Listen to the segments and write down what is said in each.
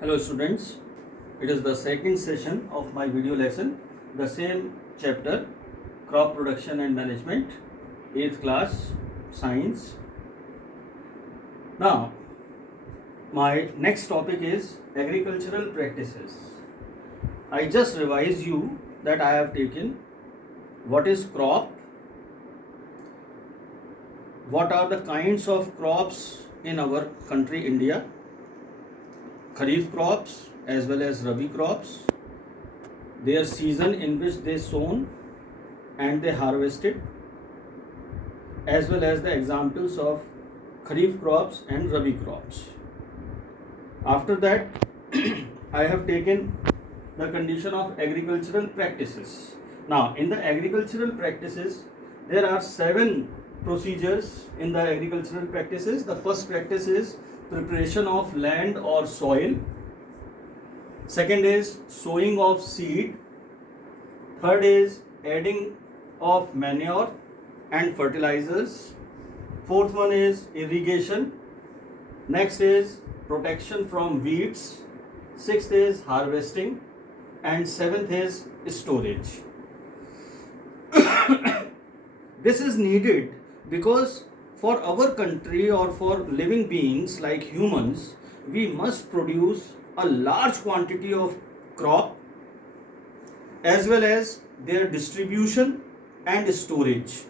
Hello students, it is the second session of my video lesson, the same chapter, crop production and management, 8th class, science. Now, my next topic is agricultural practices. I just revise you that I have taken what is crop, what are the kinds of crops in our country India, Kharif crops as well as Rabi crops, their season in which they sown and they harvested, as well as the examples of Kharif crops and Rabi crops. After that, I have taken the condition of agricultural practices. Now, in the agricultural practices, there are 7 procedures in the agricultural practices. The first practice is preparation of land or soil. Second is sowing of seed. Third is adding of manure and fertilizers. Fourth one is irrigation. Next is protection from weeds. Sixth is harvesting. And seventh is storage. This is needed because for our country or for living beings like humans, we must produce a large quantity of crop as well as their distribution and storage.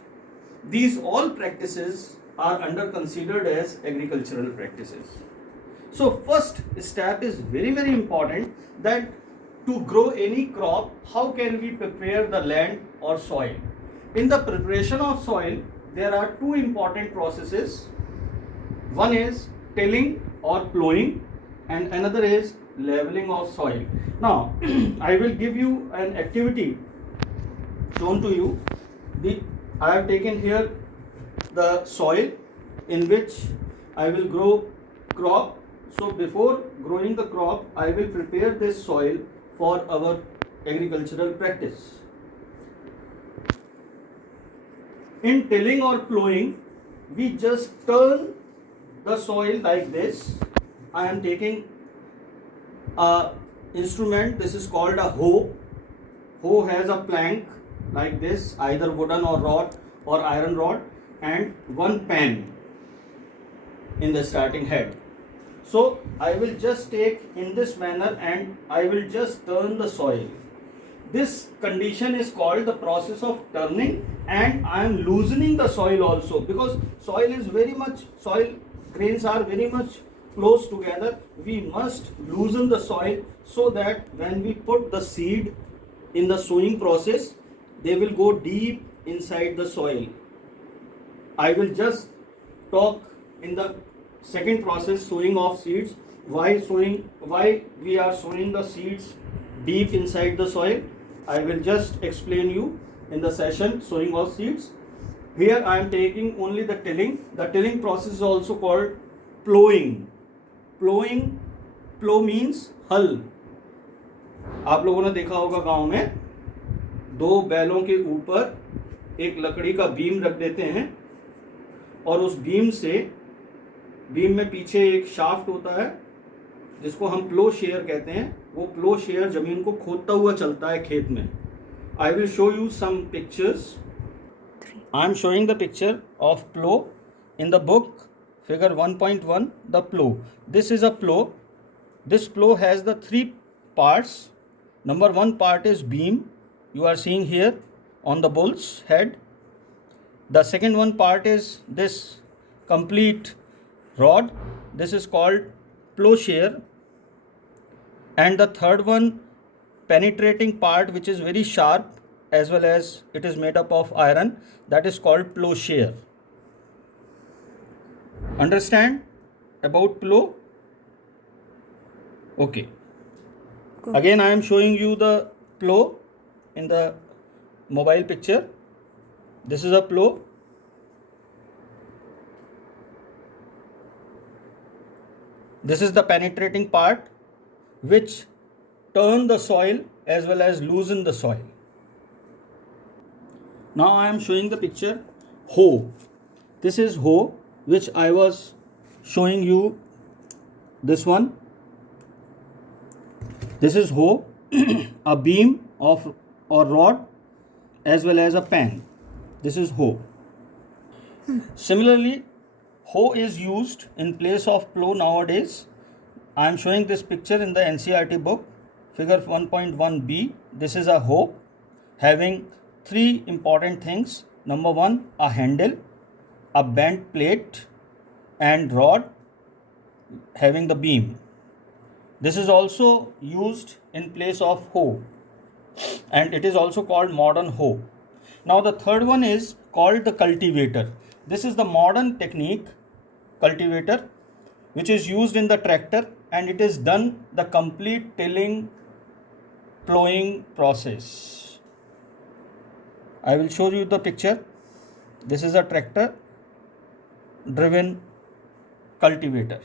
These all practices are considered as agricultural practices. So first step is very important, that to grow any crop, how can we prepare the land or soil? In the preparation of soil, there are 2 important processes. One is tilling or plowing and another is leveling of soil. Now, I will give you an activity shown to you. I have taken here the soil in which I will grow crop. So before growing the crop, I will prepare this soil for our agricultural practice. In tilling or plowing, we just turn the soil like this. I am taking a instrument, this is called a hoe. Hoe has a plank like this, either wooden or rod or iron rod, and one pan in the starting head. So I will just take in this manner and I will just turn the soil. This condition is called the process of turning, and I am loosening the soil also, because soil grains are very much close together. We must loosen the soil so that when we put the seed in the sowing process, they will go deep inside the soil. I will just talk in the second process, sowing of seeds, why we are sowing the seeds deep inside the soil. I will just explain you in the session sowing of seeds. Here I am taking only the tilling. The tilling process is also called plowing. Plow means हल. आप लोगों ने देखा होगा गांव में 2 बैलों के ऊपर एक लकड़ी का बीम रख देते हैं और उस बीम में पीछे एक शाफ्ट होता है जिसको हम प्लो शेयर कहते हैं. वो प्लो शेयर जमीन को खोदता हुआ चलता है खेत में. I will show you some pictures. I am showing the picture of plough in the book, figure 1.1, the plow. This is a plow. This plow has the 3 parts. Number 1 part is beam, you are seeing here on the bull's head. The second one part is this complete rod. This is called plowshare. And the third one, penetrating part, which is very sharp as well as it is made up of iron, that is called plowshare. Understand about plow? Okay. Good. Again I am showing you the plow in the mobile picture. This is a plow. This is the penetrating part which turn the soil as well as loosen the soil. Now I am showing the picture hoe. This is hoe which I was showing you, this one. This is hoe, a beam of or rod as well as a pan. This is hoe. Similarly, hoe is used in place of plow nowadays. I am showing this picture in the NCERT book, figure 1.1b. This is a hoe having three important things. Number one, a handle, a bent plate, and rod having the beam. This is also used in place of hoe, and it is also called modern hoe. Now the third one is called the cultivator. This is the modern technique, cultivator, which is used in the tractor, and it is done the complete tilling, plowing process. I will show you the picture. This is a tractor driven cultivator.